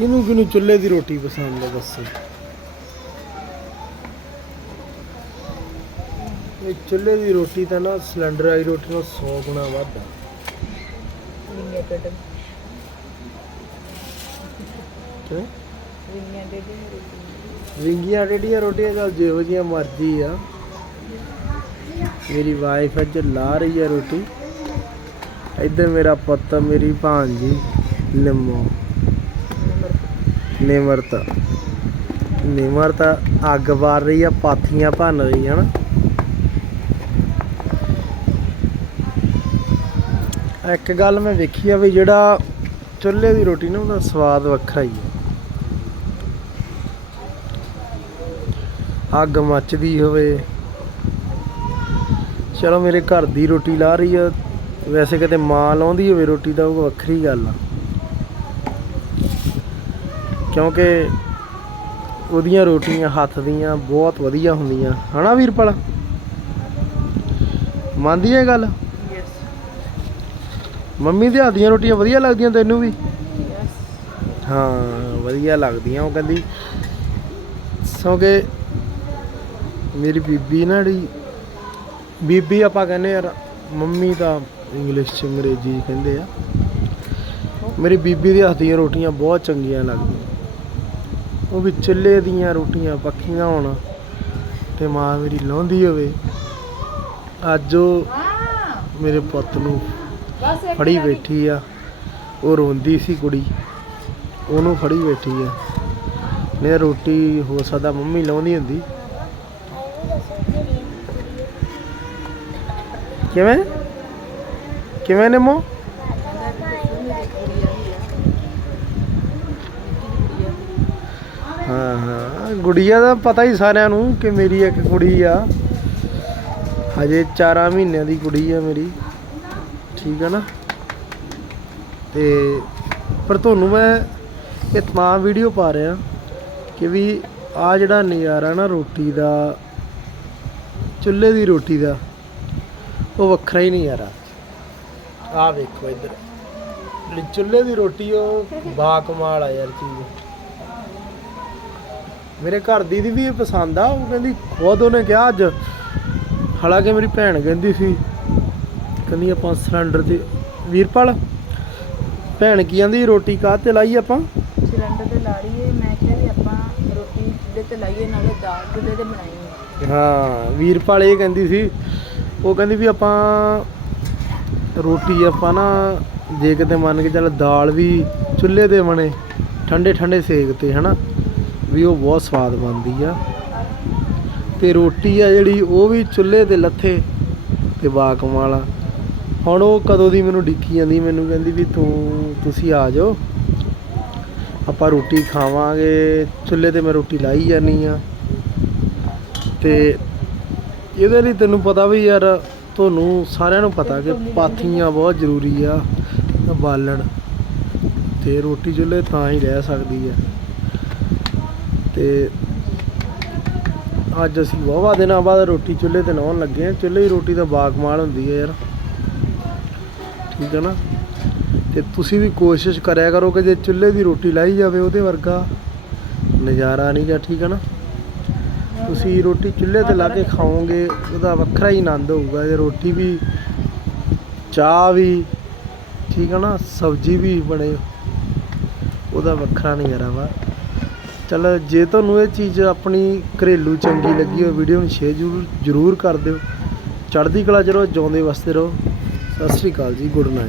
ਇਹਨੂੰ ਕਿਹਨੂੰ ਚੁੱਲ੍ਹੇ ਦੀ ਰੋਟੀ ਪਸੰਦ ਹੈ ਦੱਸੋ। ਇਹ ਚੁੱਲ੍ਹੇ ਦੀ ਰੋਟੀ ਤਾਂ ਨਾ ਸਿਲੰਡਰ ਵਾਲੀ ਰੋਟੀ ਨਾਲੋਂ 100 ਗੁਣਾ ਵੱਧ ਆ। ਵਿੰਗੀਆਂ ਕੱਢ ਕਿਉਂ ਵਿੰਗੀਆਂ ਦੇ ਵਿੰਗੀਆਂ ਡੇਡੀਆਂ ਰੋਟੀਆਂ ਚੱਲ ਜਿਹੋ ਜਿਹੀਆਂ ਮਰਜ਼ੀ ਆ। ਮੇਰੀ ਵਾਈਫ ਅੱਜ ਲਾ ਰਹੀ ਆ ਰੋਟੀ। ਇੱਧਰ ਮੇਰਾ ਪੁੱਤ, ਮੇਰੀ ਭਾਂਜੀ ਨਿੰਮੋ ਨੰਬਰ ਨਿਮਰਤਾ। ਨਿਮਰਤਾ ਅੱਗ ਬਾਰ ਰਹੀ ਆ, ਪਾਥੀਆਂ ਭੰਨ ਰਹੀ ਹਨ ਇੱਕ ਗੱਲ ਮੈਂ ਵੇਖੀ ਆ ਵੀ ਜਿਹੜਾ ਚੁੱਲ੍ਹੇ ਦੀ ਰੋਟੀ ਨਾ, ਉਹਦਾ ਸਵਾਦ ਵੱਖਰਾ ਹੀ ਹੈ ਅੱਗ ਮੱਚਦੀ ਹੋਵੇ। ਚਲੋ ਮੇਰੇ ਘਰ ਦੀ ਰੋਟੀ ਲਾ ਰਹੀ ਆ, ਵੈਸੇ ਕਿਤੇ ਮਾਂ ਲਾਉਂਦੀ ਹੋਵੇ ਰੋਟੀ ਤਾਂ ਉਹ ਵੱਖਰੀ ਗੱਲ ਆ। ਕਿਉਂਕਿ ਉਹਦੀਆਂ ਰੋਟੀਆਂ ਹੱਥ ਦੀਆਂ ਬਹੁਤ ਵਧੀਆ ਹੁੰਦੀਆਂ। ਹਨਾ ਵੀਰਪਾਲ? ਮੰਨਦੀ ਹੈ ਗੱਲ? ਮੰਮੀ ਦੇ ਹੱਥ ਦੀਆਂ ਰੋਟੀਆਂ ਵਧੀਆ ਲੱਗਦੀਆਂ ਤੈਨੂੰ ਵੀ? ਹਾਂ ਵਧੀਆ ਲੱਗਦੀਆਂ ਉਹ ਕਹਿੰਦੀ ਕਿਉਂਕਿ ਮੇਰੀ ਬੀਬੀ ਨਾ ਜਿਹੜੀ ਬੀਬੀ ਆਪਾਂ ਕਹਿੰਦੇ ਯਾਰ ਮੰਮੀ ਤਾਂ ਇੰਗਲਿਸ਼ ਚ ਅੰਗਰੇਜ਼ੀ ਕਹਿੰਦੇ ਆ। ਮੇਰੀ ਬੀਬੀ ਦੇ ਹੱਥ ਦੀਆਂ ਰੋਟੀਆਂ ਬਹੁਤ ਚੰਗੀਆਂ ਲੱਗਦੀਆਂ। ਉਹ ਵੀ ਚੁੱਲ੍ਹੇ ਦੀਆਂ ਰੋਟੀਆਂ ਪੱਕੀਆਂ ਹੋਣ ਤੇ ਮਾਂ ਮੇਰੀ ਲਾਉਂਦੀ ਹੋਵੇ। ਅੱਜ ਉਹ ਮੇਰੇ ਪੁੱਤ ਨੂੰ ਫੜੀ ਬੈਠੀ ਆ। ਉਹ ਰੋਂਦੀ ਸੀ ਕੁੜੀ। ਉਹਨੂੰ ਫੜੀ ਬੈਠੀ ਆ। ਨੇ ਰੋਟੀ ਹੋ ਸਕਦਾ ਮੰਮੀ ਲਾਉਂਦੀ ਹੁੰਦੀ। ਕਿਵੇਂ? ਕਿਵੇਂ ਨੇ ਮੋ ਹਾਂ ਹਾਂ। ਗੁੜੀਆ ਦਾ ਪਤਾ ਹੀ ਸਾਰਿਆਂ ਨੂੰ ਕਿ ਮੇਰੀ ਇੱਕ ਕੁੜੀ ਆ। ਹਜੇ 4 ਮਹੀਨਿਆਂ ਦੀ ਕੁੜੀ ਆ ਮੇਰੀ। ਠੀਕ ਆ ਨਾ? ਤੇ ਪਰ ਤੁਹਾਨੂੰ ਮੈਂ ਇਹ ਤਾਂ ਵੀਡੀਓ ਪਾ ਰਿਹਾ ਕਿ ਵੀ ਆ ਜਿਹੜਾ ਨਜ਼ਾਰਾ ਨਾ ਰੋਟੀ ਦਾ, ਚੁੱਲ੍ਹੇ ਦੀ ਰੋਟੀ ਦਾ, ਉਹ ਵੱਖਰਾ ਹੀ ਨਜ਼ਾਰਾ। ਆ ਵੇਖੋ ਇੱਧਰ। ਚੁੱਲ੍ਹੇ ਦੀ ਰੋਟੀ ਉਹ ਬਾਕਮਾਲ ਆ ਯਾਰ ਚੀਜ਼। ਮੇਰੇ ਘਰ ਦੀ ਦੀ ਵੀ ਇਹ ਪਸੰਦ ਆ ਉਹ ਕਹਿੰਦੀ ਖੁਦ ਉਹਨੇ ਕਿਹਾ ਅੱਜ। ਹਾਲਾਂਕਿ ਮੇਰੀ ਭੈਣ ਕਹਿੰਦੀ ਸੀ ਕਹਿੰਦੀ ਆਪਾਂ ਸਿਲੰਡਰ ਤੇ ਵੀਰਪਾਲ ਭੈਣ ਕੀ ਕਹਿੰਦੀ ਰੋਟੀ ਕਾਹ ਤੇ ਲਾਈ ਆਪਾਂ? ਸਿਲੰਡਰ ਤੇ ਲਾ ਲਈਏ ਮੈਂ ਕਿਹਾ ਵੀ ਆਪਾਂ ਰੋਟੀ ਚੁੱਲ੍ਹੇ ਤੇ ਲਾਈਏ ਨਾਲੇ ਦਾਲ ਚੁੱਲ੍ਹੇ ਤੇ ਬਣਾਈਏ ਹਾਂ ਵੀਰਪਾਲ ਇਹ ਕਹਿੰਦੀ ਸੀ ਉਹ ਕਹਿੰਦੀ ਵੀ ਆਪਾਂ ਰੋਟੀ ਆਪਾਂ ਨਾ ਜੇ ਕਿਤੇ ਮੰਨ ਕੇ ਚੱਲ ਦਾਲ ਵੀ ਚੁੱਲ੍ਹੇ ਤੇ ਬਣੇ ਠੰਡੇ ਠੰਡੇ ਸੇਕ ਤੇ ਹਨਾ? ਵੀ ਉਹ ਬਹੁਤ ਸਵਾਦ ਬਣਦੀ ਆ। ਤੇ ਰੋਟੀ ਆ ਜਿਹੜੀ, ਉਹ ਵੀ ਚੁੱਲ੍ਹੇ ਤੇ ਲੱਥੇ ਤੇ ਬਾਕਮ ਵਾਲਾ ਹੁਣ ਉਹ ਕਦੋਂ ਦੀ ਮੈਨੂੰ ਡਿੱਕੀ ਜਾਂਦੀ, ਮੈਨੂੰ ਕਹਿੰਦੀ ਵੀ ਤੂੰ, ਤੁਸੀਂ ਆ ਜਾਓ। ਆਪਾਂ ਰੋਟੀ ਖਾਵਾਂਗੇ। ਚੁੱਲ੍ਹੇ ਤੇ ਮੈਂ ਰੋਟੀ ਲਾਈ ਜਾਨੀ ਆ। ਤੇ ਇਹਦੇ ਲਈ ਤੈਨੂੰ ਪਤਾ ਵੀ ਯਾਰ, ਤੁਹਾਨੂੰ ਸਾਰਿਆਂ ਨੂੰ ਪਤਾ ਕਿ ਪਾਥੀਆਂ ਬਹੁਤ ਜ਼ਰੂਰੀ ਆ ਬਾਲਣ ਤੇ ਰੋਟੀ ਚੁੱਲ੍ਹੇ ਤਾਂ ਹੀ ਰਹਿ ਸਕਦੀ ਆ। ਤੇ ਅੱਜ ਅਸੀਂ ਵਾਹਵਾ ਦਿਨਾਂ ਬਾਅਦ ਰੋਟੀ ਚੁੱਲ੍ਹੇ ਤੇ ਲਾਉਣ ਲੱਗੇ ਆ ਚੁੱਲ੍ਹੇ ਦੀ ਰੋਟੀ ਤਾਂ ਬਾਕਮਾਲ ਹੁੰਦੀ ਹੈ ਯਾਰ। ਠੀਕ ਹੈ ਨਾ? ਤੇ ਤੁਸੀਂ ਵੀ ਕੋਸ਼ਿਸ਼ ਕਰਿਆ ਕਰੋ ਕਿ ਜੇ ਚੁੱਲ੍ਹੇ ਦੀ ਰੋਟੀ ਲਾਈ ਜਾਵੇ ਉਹਦੇ ਵਰਗਾ ਨਜ਼ਾਰਾ ਨਹੀਂ ਗਾ ਠੀਕ ਹੈ ਨਾ? ਤੁਸੀਂ ਰੋਟੀ ਚੁੱਲ੍ਹੇ ਤੇ ਲਾ ਕੇ ਖਾਓਗੇ, ਉਹਦਾ ਵੱਖਰਾ ਹੀ ਆਨੰਦ ਹੋਊਗਾ। ਜੇ ਰੋਟੀ ਵੀ, ਚਾਹ ਵੀ, ਠੀਕ ਹੈ ਨਾ? ਸਬਜ਼ੀ ਵੀ ਬਣੇ, ਉਹਦਾ ਵੱਖਰਾ ਨਜ਼ਾਰਾ ਵਾ। ਚਲ ਜੇ ਤੁਹਾਨੂੰ ਇਹ ਚੀਜ਼ ਆਪਣੀ ਘਰੇਲੂ ਚੰਗੀ ਲੱਗੀ ਹੋਵੇ ਵੀਡੀਓ ਨੂੰ ਸ਼ੇਅਰ ਜ਼ਰੂਰ ਜ਼ਰੂਰ ਕਰ ਦਿਓ। ਚੜ੍ਹਦੀ ਕਲਾ ਜਰੋ ਜਿਉਂਦੇ ਵਾਸਤੇ ਰਹੋ। ਸਤਿ ਸ੍ਰੀ ਅਕਾਲ ਜੀ, ਗੁੱਡ ਨਾਈਟ